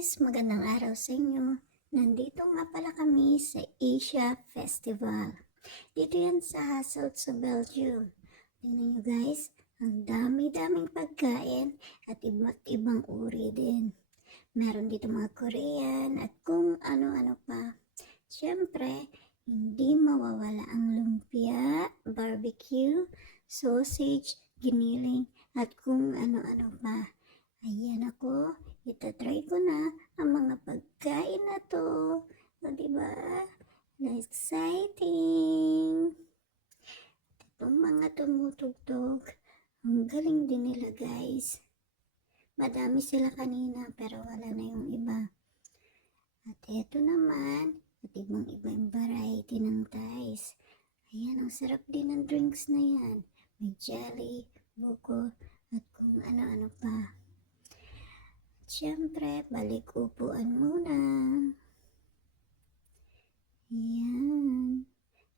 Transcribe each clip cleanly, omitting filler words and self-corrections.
guys, magandang araw sa inyo. Nandito nga pala kami sa Asia Festival. Dito yan sa Hasselt sa Belgium. Tingnan nyo guys, ang dami-daming pagkain at iba't ibang uri din. Meron dito mga Korean at kung ano-ano pa. Siyempre, hindi mawawala ang lumpia, barbecue, sausage, giniling at kung ano-ano pa. Ayan ako, itatry ko na ang mga pagkain na to. O diba? Exciting! Itong mga tumutugtog, ang galing din nila guys. Madami sila kanina pero wala na yung iba. At eto naman, at ibang ibang variety ng ties. Ayan, ang sarap din ng drinks na yan. May jelly, buko, at kung ano-ano pa. Siyempre, balik upuan muna. Ayan.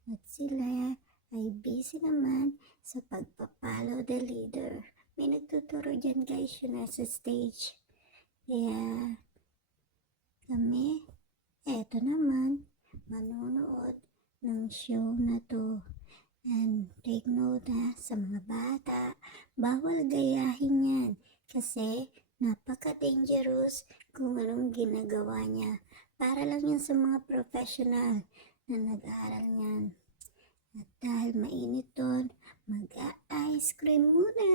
At sila ay busy naman sa pagpapalo the leader. May nagtuturo dyan guys yun nasa stage. Kaya kami, eto naman, manonood ng show na to. And take note sa mga bata, bawal gayahin yan kasi napaka-dangerous kung anong ginagawa niya. Para lang yan sa mga professional na nag-aaral niyan. At dahil mainit doon, mag-ice cream muna.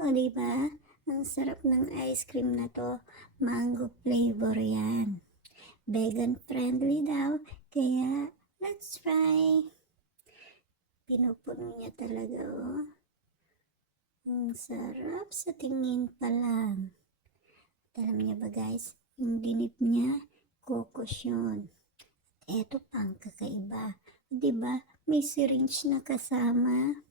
O diba? Ang sarap ng ice cream na to. Mango flavor yan. Vegan friendly daw. Kaya, let's try. Pinupuno niya talaga oh. Ang sarap sa tingin pa lang. At alam niya ba guys, yung dinip niya, kokos yun. At eto pang kakaiba. Diba, may syringe na kasama.